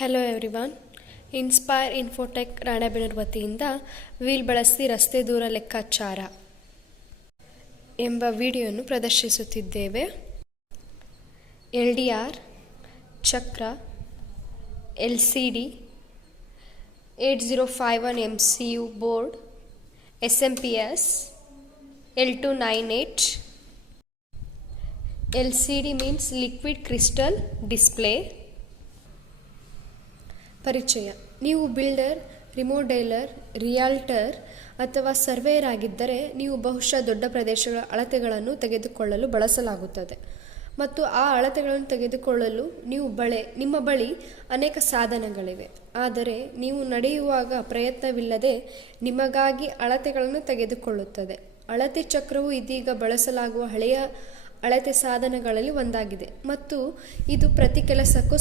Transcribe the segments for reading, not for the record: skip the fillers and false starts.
Hello everyone. Inspire Infotech Ranebennur ವತಿಯಿಂದ wheel ಬಳಸಿ ರಸ್ತೆ ದೂರ ಲೆಕ್ಕಾಚಾರ ಎಂಬ ವಿಡಿಯೋವನ್ನು ಪ್ರದರ್ಶಿಸುತ್ತಿದ್ದೇವೆ. LDR, ಚಕ್ರ, LCD, 8051 MCU board, SMPS, L298. LCD means liquid crystal display. ಪರಿಚಯ: ನೀವು ಬಿಲ್ಡರ್, ರಿಮೋಡೆಲರ್, ರಿಯಾಲ್ಟರ್ ಅಥವಾ ಸರ್ವೇಯರ್ ಆಗಿದ್ದರೆ ನೀವು ಬಹುಶಃ ದೊಡ್ಡ ಪ್ರದೇಶಗಳ ಅಳತೆಗಳನ್ನು ತೆಗೆದುಕೊಳ್ಳಲು ಬಳಸಲಾಗುತ್ತದೆ ಮತ್ತು ಆ ಅಳತೆಗಳನ್ನು ತೆಗೆದುಕೊಳ್ಳಲು ನಿಮ್ಮ ಬಳಿ ಅನೇಕ ಸಾಧನಗಳಿವೆ. ಆದರೆ ನೀವು ನಡೆಯುವಾಗ ಪ್ರಯತ್ನವಿಲ್ಲದೆ ನಿಮಗಾಗಿ ಅಳತೆಗಳನ್ನು ತೆಗೆದುಕೊಳ್ಳುತ್ತದೆ. ಅಳತೆ ಚಕ್ರವು ಇದೀಗ ಬಳಸಲಾಗುವ ಹಳೆಯ ಅಳತೆ ಸಾಧನಗಳಲ್ಲಿ ಒಂದಾಗಿದೆ ಮತ್ತು ಇದು ಪ್ರತಿ ಕೆಲಸಕ್ಕೂ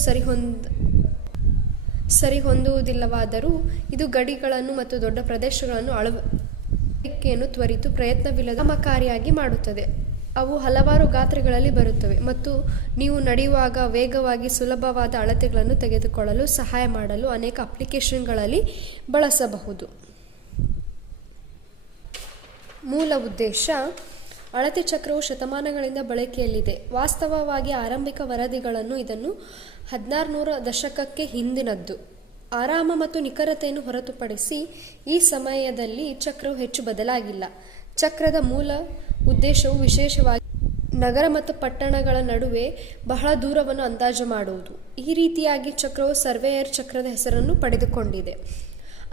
ಸರಿಹೊಂದುವುದಿಲ್ಲವಾದರೂ ಇದು ಗಡಿಗಳನ್ನು ಮತ್ತು ದೊಡ್ಡ ಪ್ರದೇಶಗಳನ್ನು ಅಳವಡಿಕೆಯನ್ನು ತ್ವರಿತ ಪ್ರಯತ್ನವಿಲ್ಲದೆ ಪರಿಣಾಮಕಾರಿಯಾಗಿ ಮಾಡುತ್ತದೆ. ಅವು ಹಲವಾರು ಗಾತ್ರಗಳಲ್ಲಿ ಬರುತ್ತವೆ ಮತ್ತು ನೀವು ನಡೆಯುವಾಗ ವೇಗವಾಗಿ ಸುಲಭವಾದ ಅಳತೆಗಳನ್ನು ತೆಗೆದುಕೊಳ್ಳಲು ಸಹಾಯ ಮಾಡಲು ಅನೇಕ ಅಪ್ಲಿಕೇಶನ್ಗಳಲ್ಲಿ ಬಳಸಬಹುದು. ಮೂಲ ಉದ್ದೇಶ: ಅಳತೆ ಚಕ್ರವು ಶತಮಾನಗಳಿಂದ ಬಳಕೆಯಲ್ಲಿದೆ. ವಾಸ್ತವವಾಗಿ ಆರಂಭಿಕ ವರದಿಗಳನ್ನು ಇದನ್ನು 1600 ದಶಕಕ್ಕೆ ಹಿಂದಿನದ್ದು. ಆರಾಮ ಮತ್ತು ನಿಖರತೆಯನ್ನು ಹೊರತುಪಡಿಸಿ ಈ ಸಮಯದಲ್ಲಿ ಚಕ್ರವು ಹೆಚ್ಚು ಬದಲಾಗಿಲ್ಲ. ಚಕ್ರದ ಮೂಲ ಉದ್ದೇಶವು ವಿಶೇಷವಾಗಿ ನಗರ ಮತ್ತು ಪಟ್ಟಣಗಳ ನಡುವೆ ಬಹಳ ದೂರವನ್ನು ಅಂದಾಜು ಮಾಡುವುದು. ಈ ರೀತಿಯಾಗಿ ಚಕ್ರವು ಸರ್ವೇಯರ್ ಚಕ್ರದ ಹೆಸರನ್ನು ಪಡೆದುಕೊಂಡಿದೆ.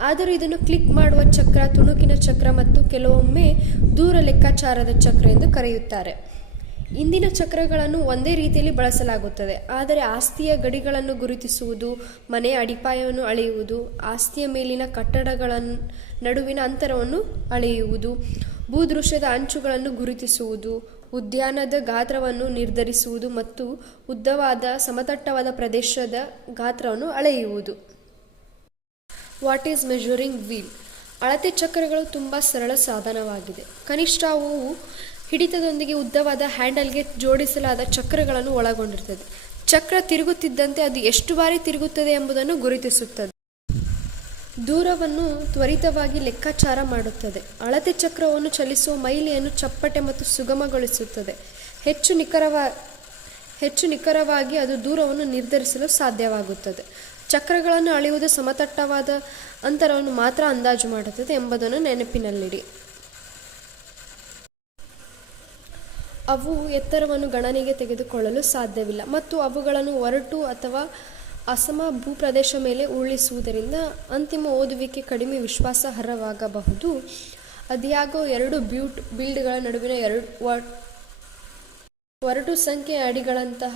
ಆದರೂ ಇದನ್ನು ಕ್ಲಿಕ್ ಮಾಡುವ ಚಕ್ರ, ತುಣುಕಿನ ಚಕ್ರ ಮತ್ತು ಕೆಲವೊಮ್ಮೆ ದೂರ ಲೆಕ್ಕಾಚಾರದ ಚಕ್ರ ಎಂದು ಕರೆಯುತ್ತಾರೆ. ಇಂದಿನ ಚಕ್ರಗಳನ್ನು ಒಂದೇ ರೀತಿಯಲ್ಲಿ ಬಳಸಲಾಗುತ್ತದೆ, ಆದರೆ ಆಸ್ತಿಯ ಗಡಿಗಳನ್ನು ಗುರುತಿಸುವುದು, ಮನೆಯ ಅಡಿಪಾಯವನ್ನು ಅಳೆಯುವುದು, ಆಸ್ತಿಯ ಮೇಲಿನ ಕಟ್ಟಡಗಳ ನಡುವಿನ ಅಂತರವನ್ನು ಅಳೆಯುವುದು, ಭೂದೃಶ್ಯದ ಅಂಚುಗಳನ್ನು ಗುರುತಿಸುವುದು, ಉದ್ಯಾನದ ಗಾತ್ರವನ್ನು ನಿರ್ಧರಿಸುವುದು ಮತ್ತು ಉದ್ದವಾದ ಸಮತಟ್ಟವಾದ ಪ್ರದೇಶದ ಗಾತ್ರವನ್ನು ಅಳೆಯುವುದು. What is measuring wheel? ಅಳತೆ ಚಕ್ರಗಳು ತುಂಬ ಸರಳ ಸಾಧನವಾಗಿದೆ. ಕನಿಷ್ಠ ಅವು ಹಿಡಿತದೊಂದಿಗೆ ಉದ್ದವಾದ ಹ್ಯಾಂಡಲ್ಗೆ ಜೋಡಿಸಲಾದ ಚಕ್ರಗಳನ್ನು ಒಳಗೊಂಡಿರುತ್ತದೆ. ಚಕ್ರ ತಿರುಗುತ್ತಿದ್ದಂತೆ ಅದು ಎಷ್ಟು ಬಾರಿ ತಿರುಗುತ್ತದೆ ಎಂಬುದನ್ನು ಗುರುತಿಸುತ್ತದೆ. ದೂರವನ್ನು ತ್ವರಿತವಾಗಿ ಲೆಕ್ಕಾಚಾರ ಮಾಡುತ್ತದೆ. ಅಳತೆ ಚಕ್ರವನ್ನು ಚಲಿಸುವ ಮೈಲಿಯನ್ನು ಚಪ್ಪಟೆ ಮತ್ತು ಸುಗಮಗೊಳಿಸುತ್ತದೆ. ಹೆಚ್ಚು ನಿಖರವಾಗಿ ಅದು ದೂರವನ್ನು ನಿರ್ಧರಿಸಲು ಸಾಧ್ಯವಾಗುತ್ತದೆ. ಚಕ್ರಗಳನ್ನು ಅಳೆಯುವುದು ಸಮತಟ್ಟವಾದ ಅಂತರವನ್ನು ಮಾತ್ರ ಅಂದಾಜು ಮಾಡುತ್ತದೆ ಎಂಬುದನ್ನು ನೆನಪಿನಲ್ಲಿಡಿ. ಅವು ಎತ್ತರವನ್ನು ಗಣನೆಗೆ ತೆಗೆದುಕೊಳ್ಳಲು ಸಾಧ್ಯವಿಲ್ಲ ಮತ್ತು ಅವುಗಳನ್ನು ಒರಟು ಅಥವಾ ಅಸಮ ಭೂಪ್ರದೇಶ ಮೇಲೆ ಉರುಳಿಸುವುದರಿಂದ ಅಂತಿಮ ಓದುವಿಕೆ ಕಡಿಮೆ ವಿಶ್ವಾಸಾರ್ಹವಾಗಬಹುದು. ಅದ್ಯಾಗೋ ಎರಡು ಬಿಲ್ಡ್ಗಳ ನಡುವಿನ ಒರಟು ಸಂಖ್ಯೆಯ ಅಡಿಗಳಂತಹ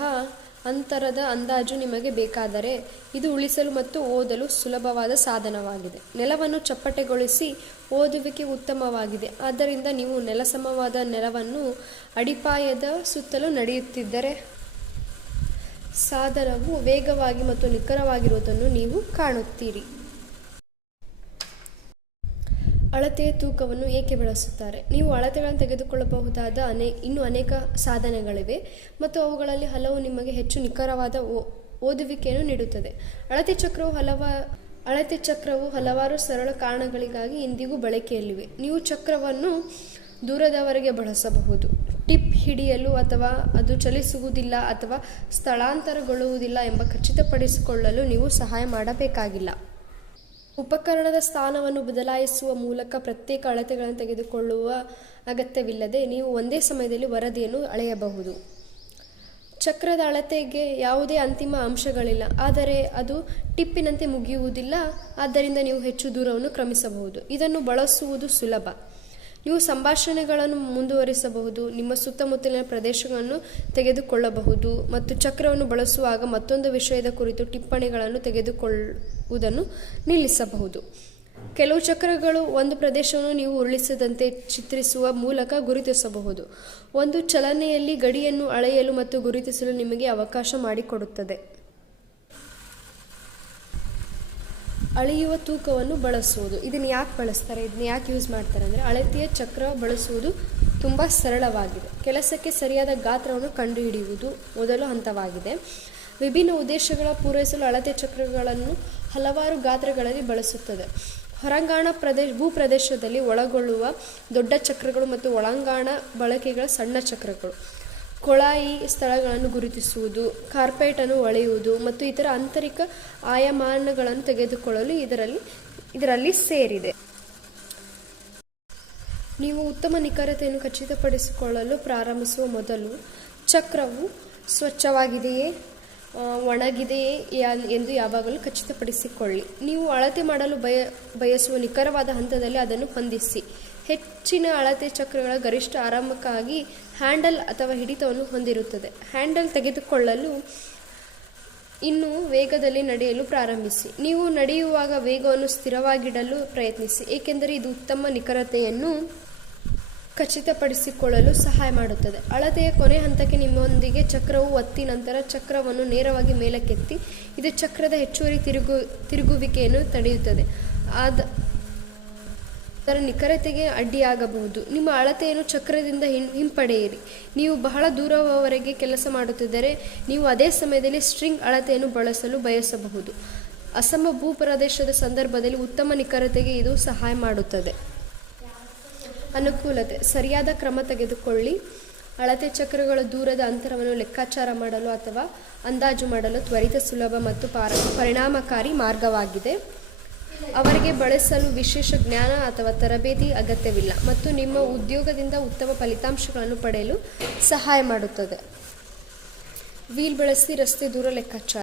ಅಂತರದ ಅಂದಾಜು ನಿಮಗೆ ಬೇಕಾದರೆ ಇದು ಉಳಿಸಲು ಮತ್ತು ಓದಲು ಸುಲಭವಾದ ಸಾಧನವಾಗಿದೆ. ನೆಲವನ್ನು ಚಪ್ಪಟೆಗೊಳಿಸಿ ಓದುವಿಕೆ ಉತ್ತಮವಾಗಿದೆ. ಆದ್ದರಿಂದ ನೀವು ನೆಲಸಮವಾದ ನೆಲವನ್ನು ಅಡಿಪಾಯದ ಸುತ್ತಲೂ ನಡೆಯುತ್ತಿದ್ದರೆ ಸಾಧನವು ವೇಗವಾಗಿ ಮತ್ತು ನಿಖರವಾಗಿರುವುದನ್ನು ನೀವು ಕಾಣುತ್ತೀರಿ. ಅಳತೆಯ ತೂಕವನ್ನು ಏಕೆ ಬಳಸುತ್ತಾರೆ? ನೀವು ಅಳತೆಗಳನ್ನು ತೆಗೆದುಕೊಳ್ಳಬಹುದಾದ ಇನ್ನೂ ಅನೇಕ ಸಾಧನಗಳಿವೆ ಮತ್ತು ಅವುಗಳಲ್ಲಿ ಹಲವು ನಿಮಗೆ ಹೆಚ್ಚು ನಿಖರವಾದ ಓದುವಿಕೆಯನ್ನು ನೀಡುತ್ತದೆ. ಅಳತೆ ಚಕ್ರವು ಹಲವಾರು ಸರಳ ಕಾರಣಗಳಿಗಾಗಿ ಇಂದಿಗೂ ಬಳಕೆಯಲ್ಲಿವೆ. ನೀವು ಚಕ್ರವನ್ನು ದೂರದವರೆಗೆ ಬಳಸಬಹುದು, ಟಿಪ್ ಹಿಡಿಯಲು ಅಥವಾ ಅದು ಚಲಿಸುವುದಿಲ್ಲ ಅಥವಾ ಸ್ಥಳಾಂತರಗೊಳ್ಳುವುದಿಲ್ಲ ಎಂಬ ಖಚಿತಪಡಿಸಿಕೊಳ್ಳಲು ನೀವು ಸಹಾಯ ಮಾಡಬೇಕಾಗಿಲ್ಲ. ಉಪಕರಣದ ಸ್ಥಾನವನ್ನು ಬದಲಾಯಿಸುವ ಮೂಲಕ ಪ್ರತ್ಯೇಕ ಅಳತೆಗಳನ್ನು ತೆಗೆದುಕೊಳ್ಳುವ ಅಗತ್ಯವಿಲ್ಲದೆ ನೀವು ಒಂದೇ ಸಮಯದಲ್ಲಿ ವರದಿಯನ್ನು ಅಳೆಯಬಹುದು. ಚಕ್ರದ ಅಳತೆಗೆ ಯಾವುದೇ ಅಂತಿಮ ಅಂಶಗಳಿಲ್ಲ, ಆದರೆ ಅದು ಟಿಪ್ಪಿನಂತೆ ಮುಗಿಯುವುದಿಲ್ಲ. ಆದ್ದರಿಂದ ನೀವು ಹೆಚ್ಚು ದೂರವನ್ನು ಕ್ರಮಿಸಬಹುದು. ಇದನ್ನು ಬಳಸುವುದು ಸುಲಭ. ನೀವು ಸಂಭಾಷಣೆಗಳನ್ನು ಮುಂದುವರಿಸಬಹುದು, ನಿಮ್ಮ ಸುತ್ತಮುತ್ತಲಿನ ಪ್ರದೇಶಗಳನ್ನು ತೆಗೆದುಕೊಳ್ಳಬಹುದು ಮತ್ತು ಚಕ್ರವನ್ನು ಬಳಸುವಾಗ ಮತ್ತೊಂದು ವಿಷಯದ ಕುರಿತು ಟಿಪ್ಪಣಿಗಳನ್ನು ತೆಗೆದುಕೊಳ್ಳುವುದನ್ನು ನಿಲ್ಲಿಸಬಹುದು. ಕೆಲವು ಚಕ್ರಗಳು ಒಂದು ಪ್ರದೇಶವನ್ನು ನೀವು ಉರುಳಿಸದಂತೆ ಚಿತ್ರಿಸುವ ಮೂಲಕ ಗುರುತಿಸಬಹುದು. ಒಂದು ಚಲನೆಯಲ್ಲಿ ಗಡಿಯನ್ನು ಅಳೆಯಲು ಮತ್ತು ಗುರುತಿಸಲು ನಿಮಗೆ ಅವಕಾಶ ಮಾಡಿಕೊಡುತ್ತದೆ. ಅಳೆಯುವ ತೂಕವನ್ನು ಬಳಸುವುದು. ಇದನ್ನು ಯಾಕೆ ಬಳಸ್ತಾರೆ, ಇದನ್ನ ಯಾಕೆ ಯೂಸ್ ಮಾಡ್ತಾರೆ ಅಂದರೆ, ಅಳತೆಯ ಚಕ್ರ ಬಳಸುವುದು ತುಂಬ ಸರಳವಾಗಿದೆ. ಕೆಲಸಕ್ಕೆ ಸರಿಯಾದ ಗಾತ್ರವನ್ನು ಕಂಡುಹಿಡಿಯುವುದು ಮೊದಲ ಹಂತವಾಗಿದೆ. ವಿಭಿನ್ನ ಉದ್ದೇಶಗಳ ಪೂರೈಸಲು ಅಳತೆ ಚಕ್ರಗಳನ್ನು ಹಲವಾರು ಗಾತ್ರಗಳಲ್ಲಿ ಬಳಸುತ್ತದೆ. ಹೊರಾಂಗಣ ಭೂಪ್ರದೇಶದಲ್ಲಿ ಒಳಗೊಳ್ಳುವ ದೊಡ್ಡ ಚಕ್ರಗಳು ಮತ್ತು ಒಳಾಂಗಣ ಬಳಕೆಗಳ ಸಣ್ಣ ಚಕ್ರಗಳು, ಕೊಳಾಯಿ ಸ್ಥಳಗಳನ್ನು ಗುರುತಿಸುವುದು, ಕಾರ್ಪೆಟನ್ನು ಒಳೆಯುವುದು ಮತ್ತು ಇತರ ಆಂತರಿಕ ಆಯಾಮಗಳನ್ನು ತೆಗೆದುಕೊಳ್ಳಲು ಇದರಲ್ಲಿ ಸೇರಿದೆ. ನೀವು ಉತ್ತಮ ನಿಖರತೆಯನ್ನು ಖಚಿತಪಡಿಸಿಕೊಳ್ಳಲು ಪ್ರಾರಂಭಿಸುವ ಮೊದಲು ಚಕ್ರವು ಸ್ವಚ್ಛವಾಗಿದೆಯೇ, ಒಣಗಿದೆಯೇ ಎಂದು ಯಾವಾಗಲೂ ಖಚಿತಪಡಿಸಿಕೊಳ್ಳಿ. ನೀವು ಅಳತೆ ಮಾಡಲು ಬಯಸುವ ನಿಖರವಾದ ಹಂತದಲ್ಲಿ ಅದನ್ನು ಹೊಂದಿಸಿ. ಹೆಚ್ಚಿನ ಅಳತೆ ಚಕ್ರಗಳ ಗರಿಷ್ಠ ಆರಂಭಕ್ಕಾಗಿ ಹ್ಯಾಂಡಲ್ ಅಥವಾ ಹಿಡಿತವನ್ನು ಹೊಂದಿರುತ್ತದೆ. ಹ್ಯಾಂಡಲ್ ತೆಗೆದುಕೊಳ್ಳಲು ಇನ್ನು ವೇಗದಲ್ಲಿ ನಡೆಯಲು ಪ್ರಾರಂಭಿಸಿ. ನೀವು ನಡೆಯುವಾಗ ವೇಗವನ್ನು ಸ್ಥಿರವಾಗಿಡಲು ಪ್ರಯತ್ನಿಸಿ, ಏಕೆಂದರೆ ಇದು ಉತ್ತಮ ನಿಖರತೆಯನ್ನು ಖಚಿತಪಡಿಸಿಕೊಳ್ಳಲು ಸಹಾಯ ಮಾಡುತ್ತದೆ. ಅಳತೆಯ ಕೊನೆ ಹಂತಕ್ಕೆ ನಿಮ್ಮೊಂದಿಗೆ ಚಕ್ರವು ಒತ್ತಿ ನಂತರ ಚಕ್ರವನ್ನು ನೇರವಾಗಿ ಮೇಲಕ್ಕೆತ್ತಿ. ಇದು ಚಕ್ರದ ಹೆಚ್ಚುವರಿ ತಿರುಗುವಿಕೆಯನ್ನು ತಡೆಯುತ್ತದೆ, ಅದರ ನಿಖರತೆಗೆ ಅಡ್ಡಿಯಾಗಬಹುದು. ನಿಮ್ಮ ಅಳತೆಯನ್ನು ಚಕ್ರದಿಂದ ಹಿಂಪಡೆಯಿರಿ. ನೀವು ಬಹಳ ದೂರವರೆಗೆ ಕೆಲಸ ಮಾಡುತ್ತಿದ್ದರೆ ನೀವು ಅದೇ ಸಮಯದಲ್ಲಿ ಸ್ಟ್ರಿಂಗ್ ಅಳತೆಯನ್ನು ಬಳಸಲು ಬಯಸಬಹುದು. ಅಸಮ ಭೂಪ್ರದೇಶದ ಸಂದರ್ಭದಲ್ಲಿ ಉತ್ತಮ ನಿಖರತೆಗೆ ಇದು ಸಹಾಯ ಮಾಡುತ್ತದೆ. ಅನುಕೂಲತೆ: ಸರಿಯಾದ ಕ್ರಮ ತೆಗೆದುಕೊಳ್ಳಿ. ಅಳತೆ ಚಕ್ರಗಳ ದೂರದ ಅಂತರವನ್ನು ಲೆಕ್ಕಾಚಾರ ಮಾಡಲು ಅಥವಾ ಅಂದಾಜು ಮಾಡಲು ತ್ವರಿತ, ಸುಲಭ ಮತ್ತು ಪರಿಣಾಮಕಾರಿ ಮಾರ್ಗವಾಗಿದೆ. ಅವರಿಗೆ ಬಳಸಲು ವಿಶೇಷ ಜ್ಞಾನ ಅಥವಾ ತರಬೇತಿ ಅಗತ್ಯವಿಲ್ಲ ಮತ್ತು ನಿಮ್ಮ ಉದ್ಯೋಗದಿಂದ ಉತ್ತಮ ಫಲಿತಾಂಶಗಳನ್ನು ಪಡೆಯಲು ಸಹಾಯ ಮಾಡುತ್ತದೆ. ವೀಲ್ ಬಳಸಿ ರಸ್ತೆ ದೂರ ಲೆಕ್ಕಾಚಾರ.